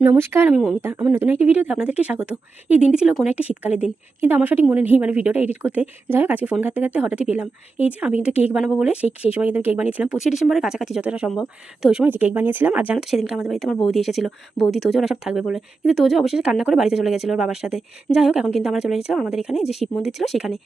নমস্কার, আমি মমিতা। আমার নতুন একটি ভিডিওতে আপনাদেরকে স্বাগত। এই দিনটি ছিল কোনো একটা শীতকালের দিন, কিন্তু আমার সঠিক মনে নেই মানে ভিডিওটা এডিট করতে। যাই হোক, আজকে ফোন ঘাঁটতে ঘাঁটতে হঠাৎই পেলাম এই যে আমি কিন্তু কেক বানাবো বলে সেই সময় কিন্তু কেক বানিয়েছিলাম 25 ডিসেম্বরের কাছাকাছি যতটা সম্ভব। তো ওই সময় যে কেক বানিয়েছিলাম, আর জানো তো সেদিনকে আমাদের বাড়িতে আমার বৌদি এসেছিল। বৌদি তোজো ওরা সব থাকবে বলে, কিন্তু তোজো অবশেষে কান্না করে বাড়িতে চলে গেছিলো ওর বাবার সাথে। যাই হোক, এখন কিন্তু আমরা চলে এসেছিলাম আমাদের এখানে যে শিব মন্দির ছিল সেখানে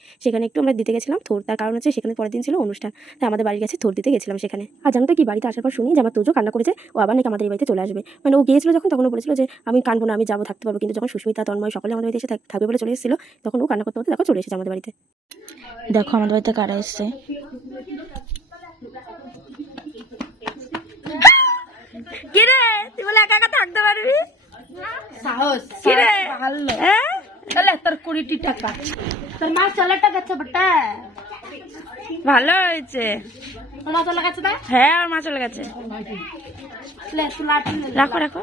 একটু আমরা দিতে গেছিলাম থোর। তার কারণ হচ্ছে সেখানে পরের দিন ছিল অনুষ্ঠান, তাই আমাদের বাড়ির কাছে থোর দিতে গেছিলাম সেখানে। আর জানো তো কি, বাড়িতে আসার পর শুনি যে আমার তোজো কান্না করেছে, ও আবার নাকি আমাদের এই বাড়িতে চলে আসবে। মানে ও গিয়েছিল যখন, তখন ও বলেছিল যে আমি কানবো না, আমি যাবো, থাকতে পারবো। কিন্তু যখন সুস্মিতা, তন্ময় সকলে আমাদের বাড়িতে এসে থাকবে বলে চলে এসেছিল, তখন ও কান্না করতে করতে দেখো চলে এসেছে আমাদের বাড়িতে। দেখো আমাদের বাড়িতে কারা এসছে। কিরে তুই বলে একা একা থাকতে পারবি? সাহস কিরে ভালো হ্যাঁ, চলে তোর 20 টাকা তোর মা চলাটা গেছে বেটা ভালো হয়েছে। মা চলে গেছে না হ্যাঁ, আর মা চলে গেছে। লে তুই লাঠি রাখো রাখো।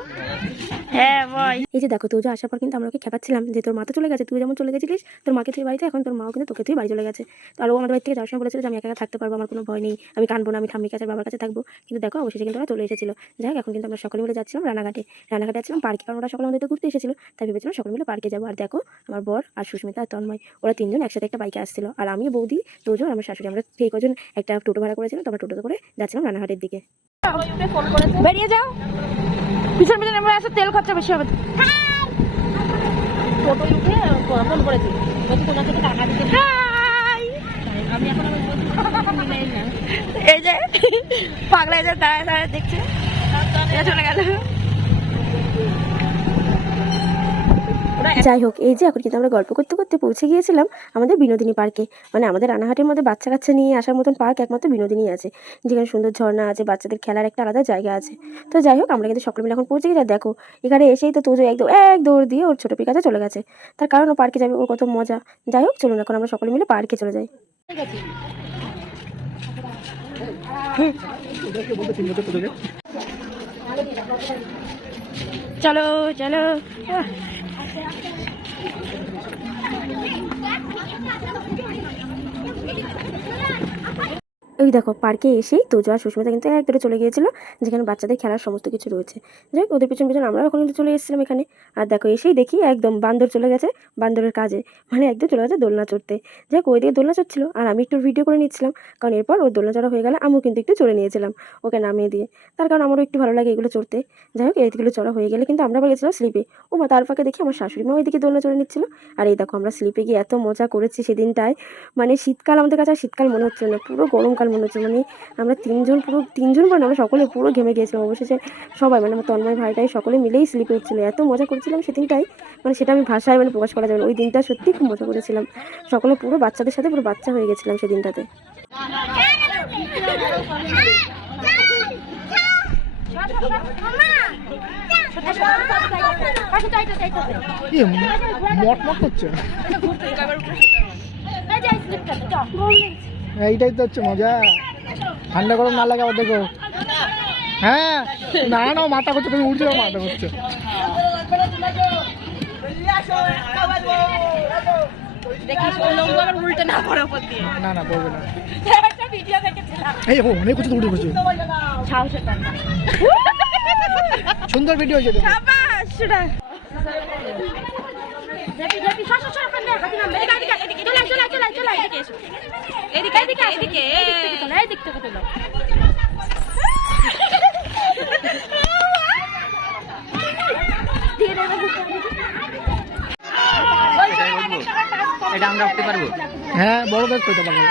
হ্যাঁ বয়। এই যে দেখো, তোজো আসার পর কিন্তু আমরা ওকে খেপাচ্ছিলাম যে তোর মা তো চলে গেছে, তুই যেমন চলে গেছিলিস তোর মাকে তুই বাড়িতে, এখন তোর মাও কিন্তু তোকে তুই বাড়ি চলে গেছে। তো আর ও আমাদের বাড়ি থেকে যাওয়ার সময় বলেছিল যে আমি একা একা থাকতে পারবো, আমার কোনো ভয় নেই, আমি কানবো না, আমি ঠাম্মির কাছে বাবার কাছে থাকবো। কিন্তু দেখো অবশেষে কিন্তু ওরা চলে এসেছিল। যাই হোক, এখন কিন্তু আমরা সকলে মিলে যাচ্ছিলাম রানাঘাটে আসছিলাম পার্কে, কারণ ওরা সকলে আমাদের ঘুরতে এসেছিল, তাই ভেবেছিলাম সকলে মিলে পার্কে যাবো। আর দেখো আমার বর আর সুস্মিতা আর তন্ময় ওরা তিনজন একসাথে একটা বাইকে আসছিল, আর আমি, বৌদি, তোজো আর আমার শাশুড়ি আমরা সেই কজন একটা টোটো ভাড়া করেছিলাম। তো আমরা টোটোতে করে যাচ্ছিলাম রানাঘাটের দিকে। বেরিয়ে যাও পিছন পিছন আমরা আসলে তেল খরচা বেশি হবে টোটো উঠে ফোন করেছি বলছি কোথা থেকে টাকা দিতে আমি এখন মিলাই না এই যে পাগলা যে দাঁড়ায় দাঁড়ায় দেখছে, চলে গেল। যাই হোক, এই যে এখন কিন্তু আমরা গল্প করতে করতে পৌঁছে গিয়েছিলাম আমাদের বিনোদিনী পার্কে। মানে আমাদের রানাঘাটের মধ্যে বাচ্চা কাচ্চা নিয়ে আসার মতন পার্ক একমাত্র বিনোদিনী আছে, যেখানে সুন্দর ঝর্ণা আছে, বাচ্চাদের খেলার একটা আলাদা জায়গা আছে। তো যাই হোক, আমরা কিন্তু সকলে মিলে এখন পৌঁছে গেছি। আর দেখো এখানে এসেই তো তোজো এক দৌড় দিয়ে ওর ছোটো পিকাতে চলে গেছে, তার কারণ ও পার্কে যাবে, ওর কত মজা। যাই হোক, চলুন এখন আমরা সকলে মিলে পার্কে চলে যাই। চলো চলো। ওই দেখো, পার্কে এসেই তোজো আর সুস্মিতা কিন্তু এক দূরে চলে গিয়েছিল, যেখানে বাচ্চাদের খেলার সমস্ত কিছু রয়েছে। যাই হোক, ওদের পিছন পিছন আমরাও এখন কিন্তু চলে এসেছিলাম এখানে। আর দেখো এসেই দেখি একদম বান্দর চলে গেছে বান্দরের কাজে, মানে একদম চলে গেছে দোলনা চড়তে। যাই হোক, ওইদিকে দোলনা চড়ছিল আর আমি একটু ভিডিও করে নিচ্ছিলাম, কারণ এরপর ওর দোলনা চড়া হয়ে গেলে আমিও কিন্তু একটু চড়ে নিয়েছিলাম ওকে নামিয়ে দিয়ে, তার কারণ আমারও একটু ভালো লাগে এগুলো চড়তে। যাই হোক, এইগুলো চড়া হয়ে গেলে কিন্তু আমরা আবার গেছিলাম স্লিপে। ও মা, তার ফাঁকে দেখি আমার শাশুড়ি মা ওইদিকে দোলনা চড়ে নিচ্ছিল। আর এই দেখো, আমরা স্লিপে গিয়ে এত মজা করেছি সেদিনটায়, মানে শীতকাল আমাদের কাছে আর শীতকাল মনে হচ্ছিল না, পুরো গরমকাল মনে হচ্ছে। মানে আমরা তিনজন মানে আমরা সকলে পুরো ঘেমে গিয়েছিলাম। অবশেষে সবাই, মানে আমার তন্ময় ভাইটাই সকলে মিলেই স্লিপে উঠছিল, এত মজা করেছিলাম সেদিনটাই, মানে সেটা আমি ভাষায় মানে প্রকাশ করা যাবে না। ওই দিনটা সত্যি খুব মজা করেছিলাম, সকলে পুরো বাচ্চাদের সাথে পুরো বাচ্চা হয়ে গেছিলাম সেদিনটাতে। এইটাই তো হচ্ছে মজা, ঠান্ডা গরম না লাগে আবার দেখো। হ্যাঁ, না না মাথা করছে, তুমি উঠছে মাথা করছে। না না পড়বে না, এই অনেক কিছু উঠে বসে সুন্দর ভিডিও হয়েছে। এটা আমরা উঠতে পারবো? হ্যাঁ, বড় ব্যাগ পেতে পারবো।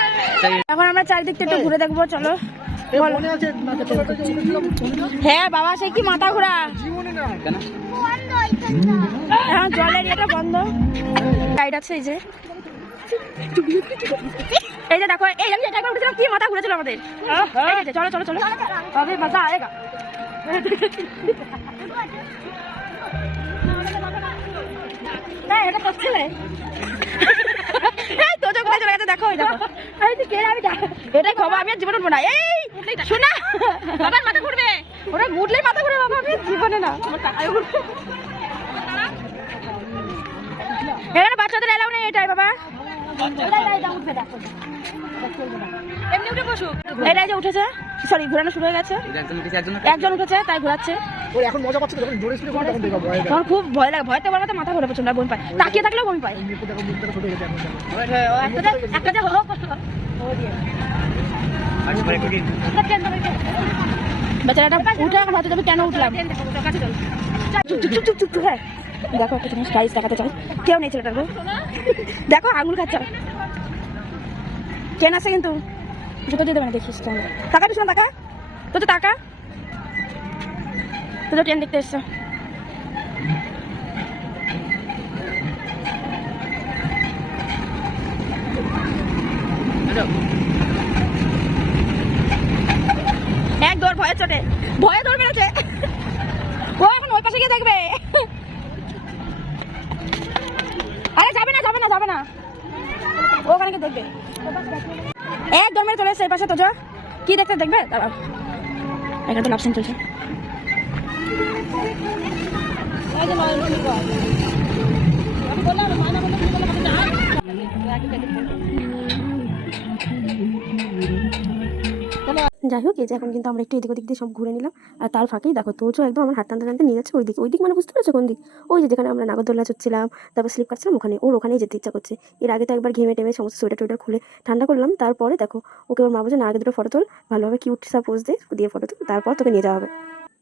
এখন আমরা চারিদিকটা একটু ঘুরে দেখবো, চলো। হ্যাঁ বাবা, সে কি মাথা ঘোরা, এখন জলের ইয়েটা বন্ধ, গাইড আছে এই যে। এই যে দেখো, এই আমি এটা উঠেছিলাম, কি মাথা ঘুরেছিল আমাদের। এই যে চলো চলো চলো, তবে মজা আয়েগা। হ্যাঁ, এটা করছিলে তোজো কোথায় চলে গেছে দেখো, ওই দেখো। এটাই খবর, আমি আর জীবনে উঠবো না। এই শোনা, বাবার মাথা ঘুরবে, ওরা ঘুরলেই মাথা ঘুরবে বাবা, আমি জীবনে না, আমার টাকায় ঘুরবে। এখানে বাচ্চাদের এলাও নেই এটাই বাবা। এমনি উঠে বসুক। এটা যে উঠেছে, সরি ঘোরানো শুরু হয়ে গেছে, একজন উঠেছে তাই ঘোরাচ্ছে। ওর এখন মজা পাচ্ছে, যখন জোরে স্পিডে তখন দেখো ভয় তখন খুব ভয় লাগে, ভয়তে বলতে মাথা ঘুরে প্রচন্ড বমি পায়, তাকিয়ে থাকলেও বমি পায়। দেখো মুখ দেখো ছোট হয়ে গেছে এখন। একটা যে হোক বেচারাটা উঠে এখন হয়তো যাবে, কেন উঠলাম চুপ চুপ চুপ চুপ চুপ। হ্যাঁ দেখো একটা জিনিস গাইস দেখাতে চাই, কেউ নেই ছেলেটার গো, দেখো আঙুল খাচ্ছে, কেন আছে কিন্তু জুতো দিয়ে দেবে না, দেখিস কেন টাকা পিছনে টাকা, তো টাকা তো ট্রেন দেখতে এসছে। এক দৌড় ভয়ে চটে, ভয়ে দৌড় বেরোচ্ছে, ও এখন ওই পাশে গিয়ে দেখবে। আরে যাবে না যাবে না যাবে না, ও ওখানে গিয়ে দেখবে। এক দৌড় মেরে চলে এসছে এই পাশে, তো যা কি দেখতে দেখবে, দাঁড়াও একটা তো লাপসিং চলছে। যাই হোক, এই যে এখন কিন্তু আমরা একটু এদিক ওদিক দিয়ে সব ঘুরে নিলাম। আর তার ফাঁকেই দেখো তোজো একদম আমার হাত টানতে টানতে নিয়ে যাচ্ছে ওই দিক মানে বুঝতে পারছো কোন দিক? ওই যে যেখানে আমরা নাগরদোলনা চড়ছিলাম, তারপর স্লিপ কাটছিলাম, ওখানেই যেতে ইচ্ছা করছে। এর আগে তো একবার ঘেমে টেমে সমস্ত সোয়েটার টোয়েটার খুলে ঠান্ডা করলাম। তারপরে দেখো ওকে ওর মা বলছে না আগে দুটো ফটো তোল, ভালোভাবে কিউট সা পোজ দিয়ে ফটো তোল, তারপর তোকে নিয়ে যাওয়া হবে।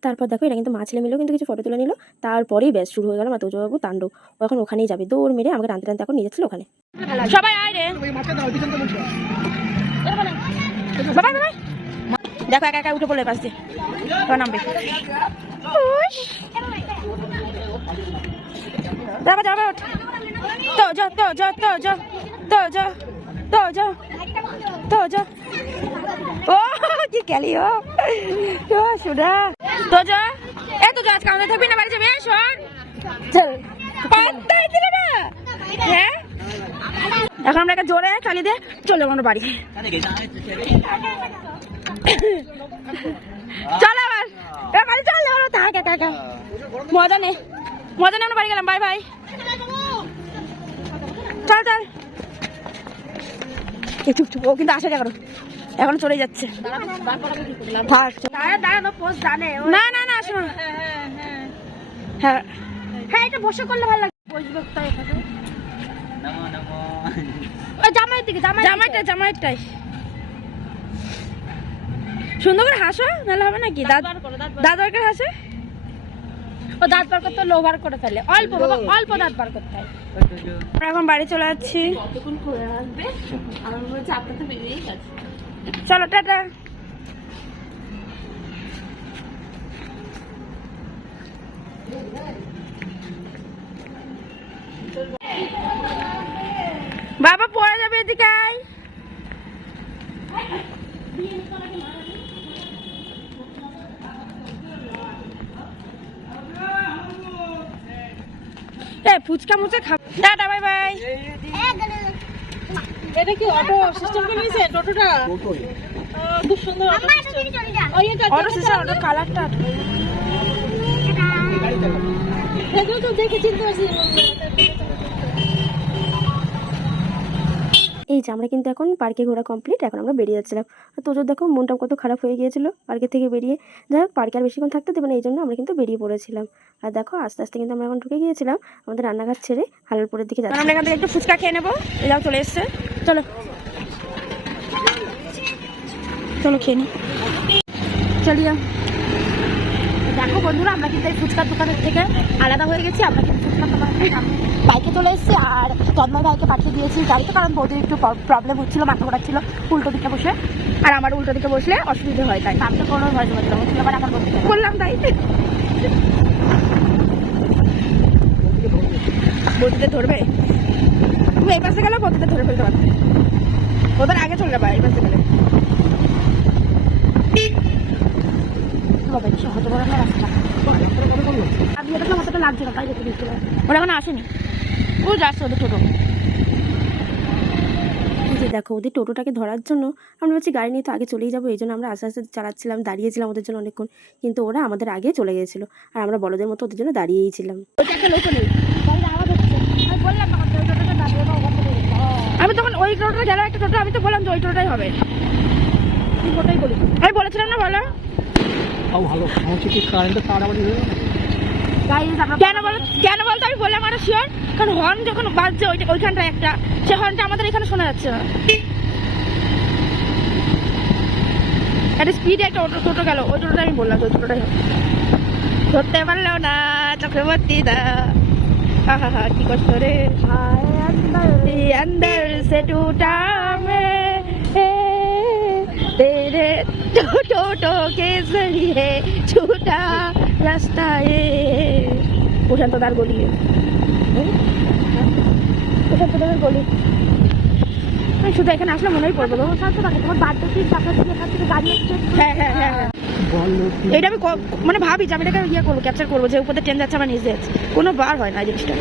তারপর দেখো এটা কিন্তু মা ছেলে মিলেও কিন্তু কিছু ফটো তুলে নিল। তারপরেই ব্যাস শুরু হয়ে গেল মা তোজো বাবু তাণ্ডব। ও এখন ওখানেই যাবে, দৌড় মেরে আমাকে টানতে টানতে এখন নিয়ে যাচ্ছিল ওখানে। সবাই আয় রে বাবা বাবা, দেখো একা একা উঠে পড়লো পাশ দিয়ে, এবার নামবে। যাবে যাবে ওঠ, তো যা তো যা তো যা তো যা তো যা তো যা, ও কি খেলি ও সুধা, তো যা এ তো যা আজকে আমাদের থাকবি না, বাড়ি যাবে শোন চল পাত্তাই দিল না। হ্যাঁ এখন আমরা একটা জোরে চালিয়ে দিয়ে চলে যাবো আমরা বাড়ি। চল আবার বাড়ি চল, থাকা কাকা মজা নেই আমরা বাড়ি গেলাম, বাই বাই, চল চল। এই চুপ চুপ, ও কিন্তু আসে না, এখন চলে যাচ্ছে। না না না শোনো, হ্যাঁ হ্যাঁ এটা বসে করলে ভালো লাগে, বসবে তাই জামাইয়ের দিকে, জামাইটাই সুন্দর করে হাসো, নাহলে হবে নাকি? দাঁত বার করে হাসে, ও দাঁত বার করতে লোভার করে ফেলে, অল্প অল্প দাঁত বার করতে হয়। এখন বাড়ি চলে যাচ্ছি, চলো টাটা। বাবা পড়ে যাবে, এদিকে আয়। ফুচকা মুচকা খাবো, টাটা বাই বাই। এটা কি অটো সিস্টেম করে নিয়েছে? টোটোটা খুব সুন্দর অটো সিস্টেম, অটো কালারটা তো দেখে চিনতে পারছি। এই যে আমরা কিন্তু এখন পার্কে ঘোরা কমপ্লিট, এখন আমরা বেরিয়ে যাচ্ছিলাম। আর তোজোর দেখো মনটা কত খারাপ হয়ে গিয়েছিল পার্কে থেকে বেরিয়ে। যাই হোক পার্কে আর বেশিক্ষণ থাকতে দেবে না, এই জন্য আমরা কিন্তু বেরিয়ে পড়েছিলাম। আর দেখো আস্তে আস্তে কিন্তু আমরা এখন ঢুকে গিয়েছিলাম আমাদের রান্নাঘাট ছেড়ে হালালপুরের দিকে যাচ্ছি। আমরা এখান থেকে একটু ফুচকা খেয়ে নেবো, এটাও চলে এসছে, চলো চলো খেয়ে নি চলিয়া। দেখো বন্ধুরা আমরা কিন্তু এই ফুচকার দোকানের থেকে আলাদা হয়ে গেছি, আমরা কিন্তু ফুচকার দোকান বাইকে চলে এসেছি আর তন্ময় ভাইকে পাঠিয়ে দিয়েছি গাড়িতে, কারণ বৌদির একটু প্রবলেম হচ্ছিল, মাথা ঘোরাচ্ছিল উল্টো দিকে বসে, আর আমার উল্টো দিকে বসলে অসুবিধা হয়, তাই আমি তো কোনো ভয় বলছিলাম আবার এখন বললাম তাই বৌদিতে ধরবে, তুমি এই পাশে গেলে বৌদিতে ধরে ফেলতে পারবে, ওদের আগে চলে যাবে এই পাশে গেলে। ওরা এখন আসেনি, ও যাচ্ছে ওদের টোটো। যে দেখো ওদের টোটোটাকে ধরার জন্য আমরা হচ্ছে গাড়ি নিয়ে তো আগে চলেই যাবো, এই জন্য আমরা আস্তে আস্তে চালাচ্ছিলাম, দাঁড়িয়েছিলাম ওদের জন্য অনেকক্ষণ, কিন্তু ওরা আমাদের আগে চলে গেছিলো আর আমরা বড়দের মতো ওদের জন্য দাঁড়িয়েই ছিলাম। আমি তখন ওই টোটোটা গেল একটা টোটো, আমি তো বললাম যে ওই টোটোটাই হবে। ওটাই বলি, আমি বলেছিলাম না বলো। তাও ভালো আমার হচ্ছে কি কারেন্টের তার আবার হয়ে গেল। কেন বলতো আমি বললাম আরো শিওর, কারণ হর্ন যখন বাজছে ওইখানটা একটা, সে হর্নটা আমাদের এখানে শোনা যাচ্ছে না। একটা স্পিডে একটা টোটো গেল, ওই টোটোটা আমি বললাম ওই টোটোটাই হবে। ধরতে পারলো না চক্রবর্তী দা, হা হা কি কষ্ট রে। अंदर से टूटा मैं तेरे टोटो के जरिए छूटा रास्ता ये প্রশান্ত দার গলি, প্রশান্ত দার গলি। আমি শুধু এখানে আসলে মনেই পড়বে গো, তোমার বার্থডে ঠিক এখান থেকে গাড়ি আসছে। হ্যাঁ হ্যাঁ হ্যাঁ হ্যাঁ, এটা আমি মানে ভাবি যে আমি এটাকে ইয়ে করবো, ক্যাপচার করবো, যে উপরে ট্রেন যাচ্ছে আমার নিচে যাচ্ছে, কোনো বার হয় না এই জিনিসটা।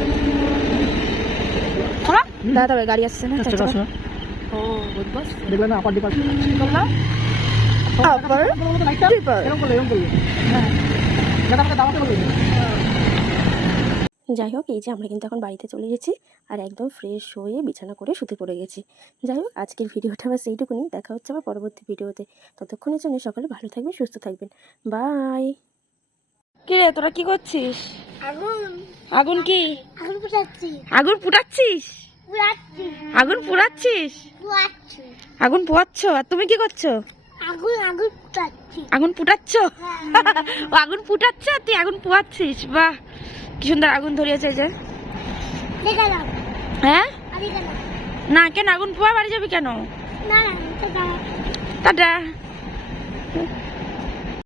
দাদা তবে গাড়ি আসছে না, ও বুঝবাস দেখলেন না আপার ডিপার্টমেন্ট বললো আবার ডিপার। যাই হোক, এই যে আমরা কিন্তু এখন বাড়িতে চলে গেছি আর একদম ফ্রেশ হয়ে বিছানা করে শুতে পড়ে গেছি। যাই হোক, আজকের ভিডিওটা আবার সেইটুকুনি, দেখা হচ্ছে আবার পরবর্তী ভিডিওতে। ততক্ষণের জন্য সকলে ভালো থাকবেন, সুস্থ থাকবেন, বাই। কি রে তোরা কি করছিস? আগুন আগুন কি? আগুন পোড়াচ্ছি আগুন পুড়াচ্ছিস? পোড়াচ্ছি আগুন পুড়াচ্ছিস? পোড়াচ্ছি আগুন পোয়াচ্ছ? আর তুমি কি করছো? আগুন আগুন পোড়াচ্ছি আগুন পুটাচ্ছ? ও আগুন পুটাচ্ছ আর তুই আগুন পোয়াচ্ছিস, বাহ কি সুন্দর আগুন ধরিয়েছে যে। দেখালাম হ্যাঁ আমি গেলাম না কেন আগুন পোয়া, বাড়ি যাবি কেন? না না টাটা।